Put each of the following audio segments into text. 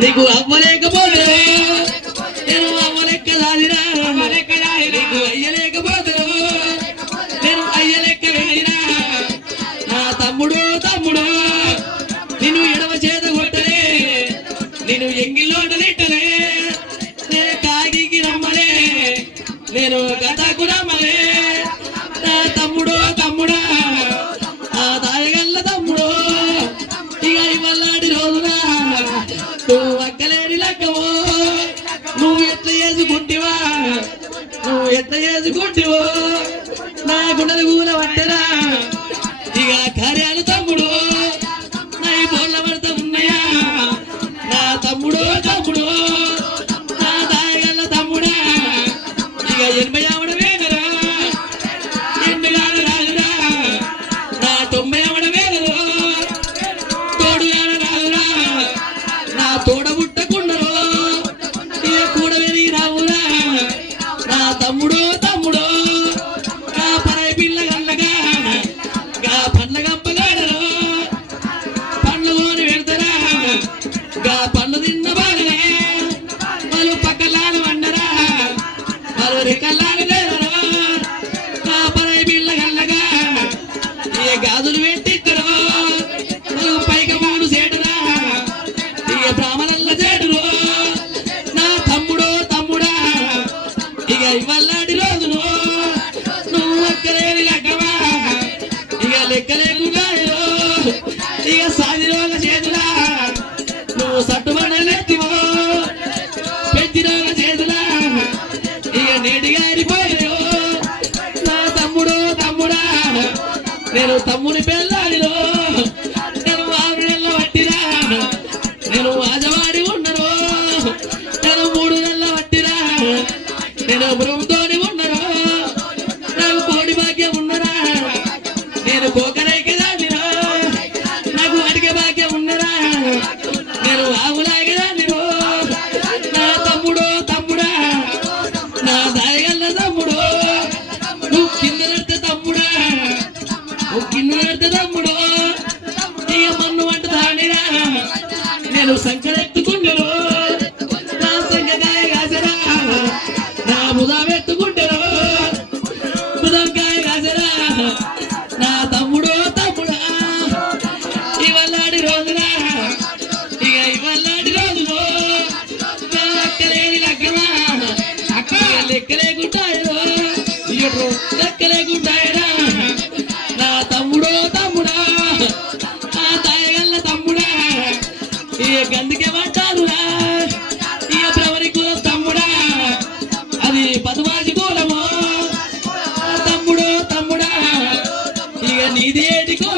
Lego? నా గుండెలు ఊల పట్టరా ఇక కార్యాలు తమ్ముడు. నేను తమ్ముని పెళ్ళాలిలో ನಾನು ಸಂಚಲನ ఇది ఏటికో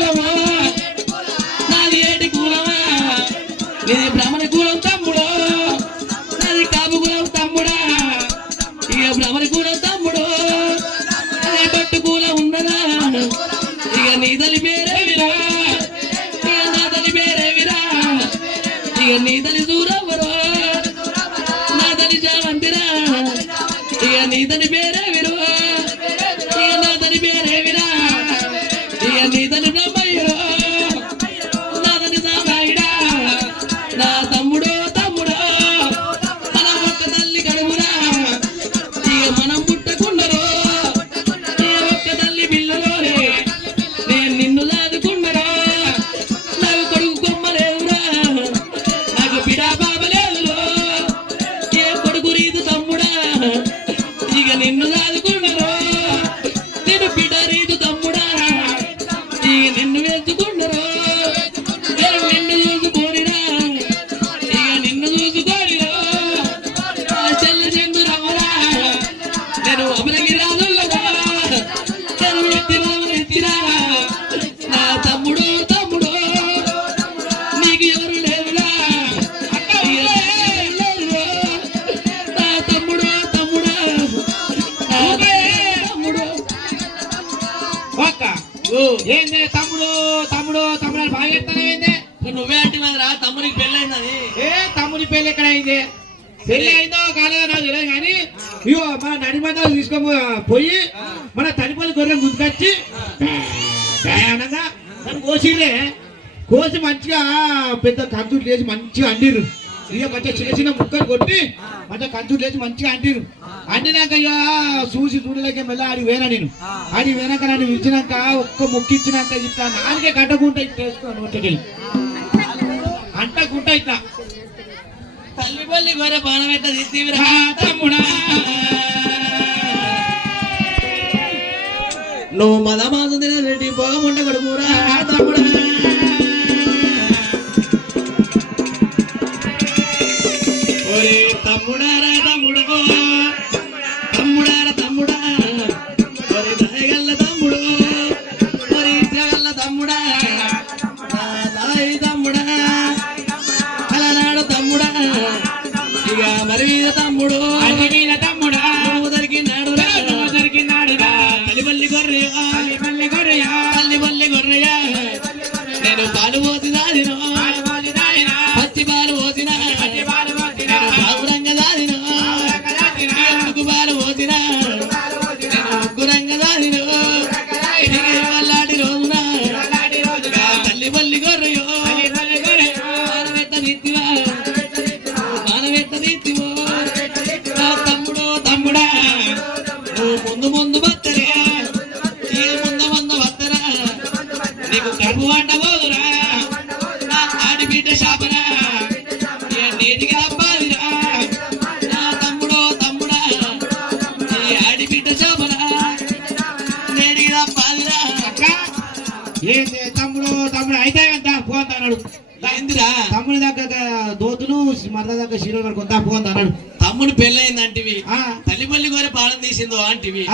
పెళ్ళి అయిందో కాలేదో నాకు తెలియదు కానీ ఇగో మన నడిమంతా తీసుకొని పోయి మన తనిపల్లి గొర్రె ముందుకొచ్చి దయానంగా దాన్ని కోసి మంచిగా పెద్ద కంతులు లేచి మంచిగా అండిరు ఇక మంచిగా చిన్న చిన్న ముక్కలు కొట్టి మంచిగా కంతులు లేచి మంచిగా అండిరు అండినాక ఇక చూసి చూడలేక మళ్ళీ ఆడి వేనా నేను. ఆడి వేనాక నన్ను ఇచ్చినాక ఒక్క మొక్కిచ్చినాక ఇట్లా నాలుగే కట్టకుంటా ఇట్లా వేసుకోను అంటకుంటా ఇట్లా. తల్లి పల్లి గొర్రె బాణం ఎట్ట తీసివిరా రా తమ్ముడా. నువ్వు మదమాసం తినటి పోగముంట కొడుకురా తమ్ముడా. దగ్గర శీల కొంత పోతా అన్నాడు. తమ్ముడు పెళ్ళయిందంటివి. ఆ, తల్లిపల్లి గోరె పాలన తీసిందో అంటివి.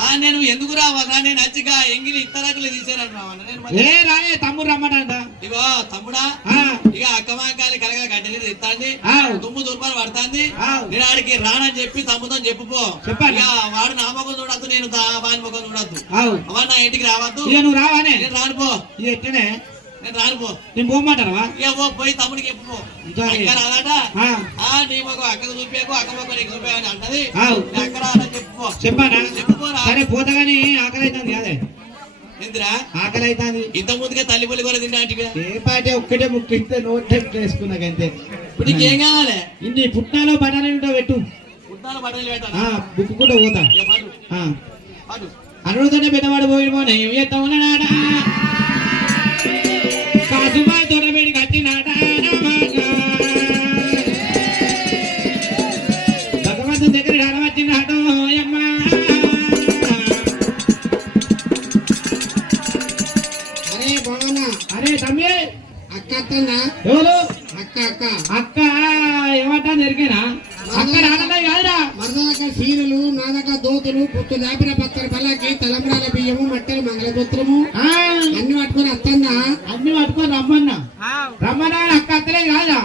ఆ నేను ఎందుకు రావాలా నేను నచ్చిగా ఎంగిలి ఇత్తరాకులు తీసారని నేను తమ్ముడు రమ్మటంట ఇగో తమ్ముడా. ఇక అక్కమాకాలి కలగ గడ్డలు తిత్తాంది ఆవ్. దుమ్ము దుర్పాలు పడుతుంది. నేను ఆడికి రానని చెప్పి తమ్ముతో చెప్పాలి. ఇక వాడు నా ముఖం చూడద్దు నేను వాని ముఖం చూడద్దు. వాడు నా ఇంటికి రావద్దు. నువ్వు రావానే? నేను రానుపో ఇది ఎట్లనే? నేను రానుపో నేను పోమంటారా ఇక పో పోయి తమ్ముడికి నీ అక్కకు చూపాకు అక్క ముఖం నీకు అంటది. నేను చెప్పుకో చెప్పానా? చెప్పుకోరా సరే పోతా కానీ ఆకలి అవుతుంది అదే ఎందురా ఆకలి అవుతుంది ఇంత ముందుకే తల్లి పొలి కూడా అంటే ఏ పాటే ఒక్కటే ముక్కు ఇస్తే నోట్ వేసుకున్నాకంతే ఇప్పుడు నీకేం కావాలి? ఇన్ని పుట్నాలో బఠానీ ఉంటా పెట్టు. పుట్టాలు బట్టలు పెట్టాలి? ఆ, బుక్కుకుంటూ పోతా. అనుడుతోనే పెద్దవాడు పోయి పోనే ఏం అక్క ఏమంటా దొరికేనా అక్క రానదా కాదురా. మరద దగ్గర చీరలు నా దగ్గర దోతులు పుత్తు లేపిన పత్తర పల్లకి తలంబ్రాల బియ్యము మట్టెలు మంగళసూత్రము. ఆ, అన్ని పట్టుకొని అత్తన్నా. అన్ని పట్టుకొని రమ్మన్నా. రమ్మన్నా అని అక్క అత్తలే కాదురా.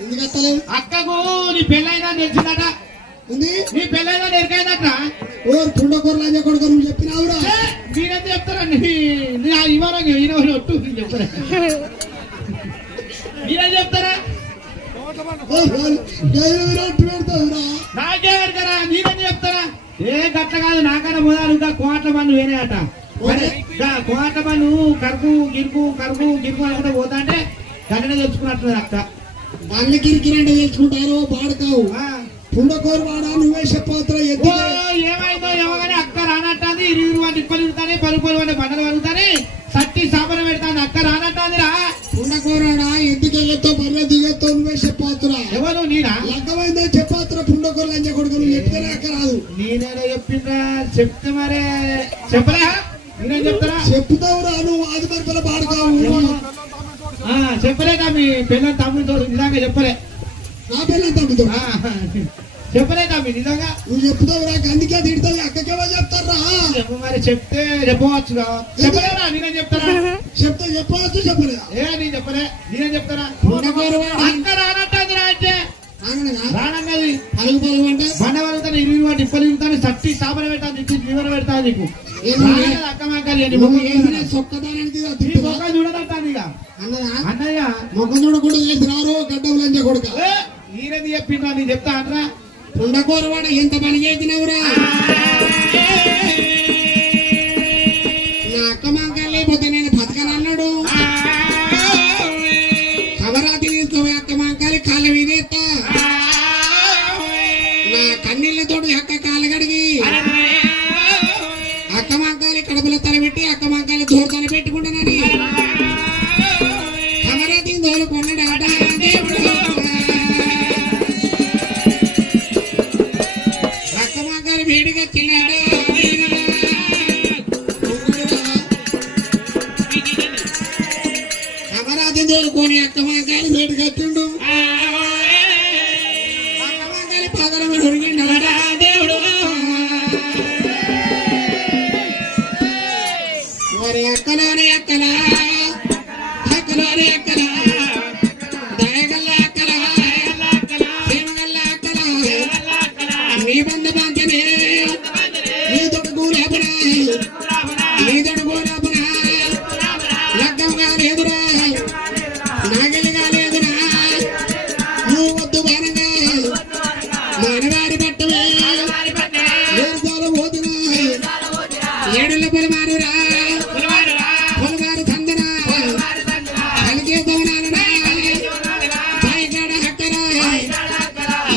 ఎందుకు అత్తలేదు? అక్కకు నీ పెళ్ళైనా తెలిసిందట. ఉంది? నీ పెళ్ళైనా ఎరికైందట ఓ పుండకూర లంజ కొడుకు నువ్వు చెప్పినావురా? మీరేం చెప్తారండి ఇవ్వరా? ఈయన ఒట్టు నేను చెప్తారా? మీరేం చెప్తారా? నాకే ఎరకరా మీరేం చెప్తారా? ఏ గట్ల కాదు నాకన్నా పోదాలు ఇంకా కోట్ల మంది వేరే అట కోట్ల మంది కరుకు గిరుకు కరుకు గిరుకు అనుకుంటే పోతా అంటే గంటనే తెలుసుకున్నట్టు అక్క. బండ్ల కిరికిరంట తెచ్చుకుంటారు బాడుకావు ఆ. పుండకూర వాడా నువ్వే చెప్పవుతురా ఏమైందో ఏమోగాని అక్క రానట్టాది. ఇరువురు వాటి ఇప్పలు పరుగు పరుగు వాటి బండలు పరుగుతానే. సట్టి సాపన పెడతాను అక్క రానట్టాదిరా. పుండకూరడా ఎందుకెళ్ళతో బర్రె దిగేతో నువ్వే ఎవరు నీనా? లగ్గమైందో చెప్పవుతురా పుండకూర లంజ కొడుకు నువ్వు చెప్తేనే అక్క రాదు. నేనేదో చెప్పిండ్రా చెప్తే మరే. చెప్పరా? నేనేం చెప్తారా చెప్తావురా నువ్వు ఆది పరిపల ఆ, చెప్పలేదా మీ పిల్లల తమ్ముడితో నిజంగా చెప్పలే. నా పిల్లలు ఆ, చెప్పలేదా మీ నిజంగా? నువ్వు చెప్తావురా అందుకే తిడతావు అక్కకేమో చెప్తారా చెప్పు మరి చెప్తే చెప్పవచ్చుగా. చెప్పలేదా నేనేం చెప్తారా చెప్తే చెప్పవచ్చు చెప్పలేదా? ఏ నేను చెప్పలే నేనేం చెప్తారా వాడా అక్క రానట్టాదిరా అంటే రానన్నది పలుగు పలుగు అంటే? బండ వరుగుతాను ఇరువురు వాటి ఇప్పలు ఇరుతాను సట్టి సాపన పెట్టాను ఇచ్చి లివర్ పెడతాను నీకు. ఏం రానన్నది అక్క మాకాలి నీ నువ్వు ముఖం వేసిన చూడదా? సొక్కదానికి నీ చూడదంటాను ఇక. అన్నయ్య. మొక్క చూడకుండా చేసి రారు గడ్డం లంజ కొడుక. నేనేది చెప్పిండ్రా నేను చెప్తా అనరా పుండకూర వాడ ఎంత పని చేసినావురా? మరి అక్కలోని అక్కలా అక్కలోని అక్కలా.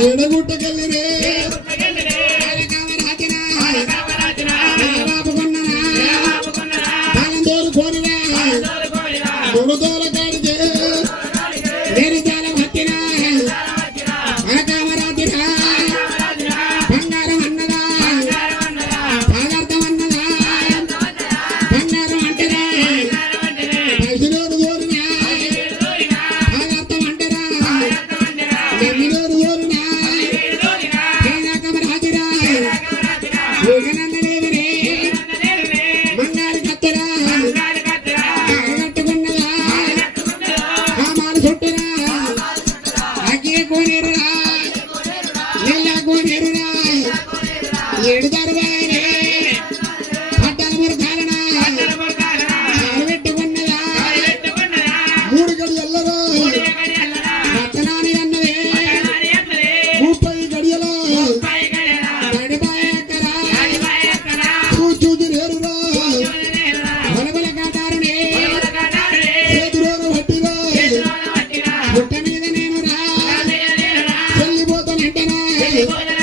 ಎಡಗುಟ್ಟ ಕಲ್ಲಿರೇ Okay.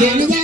Ele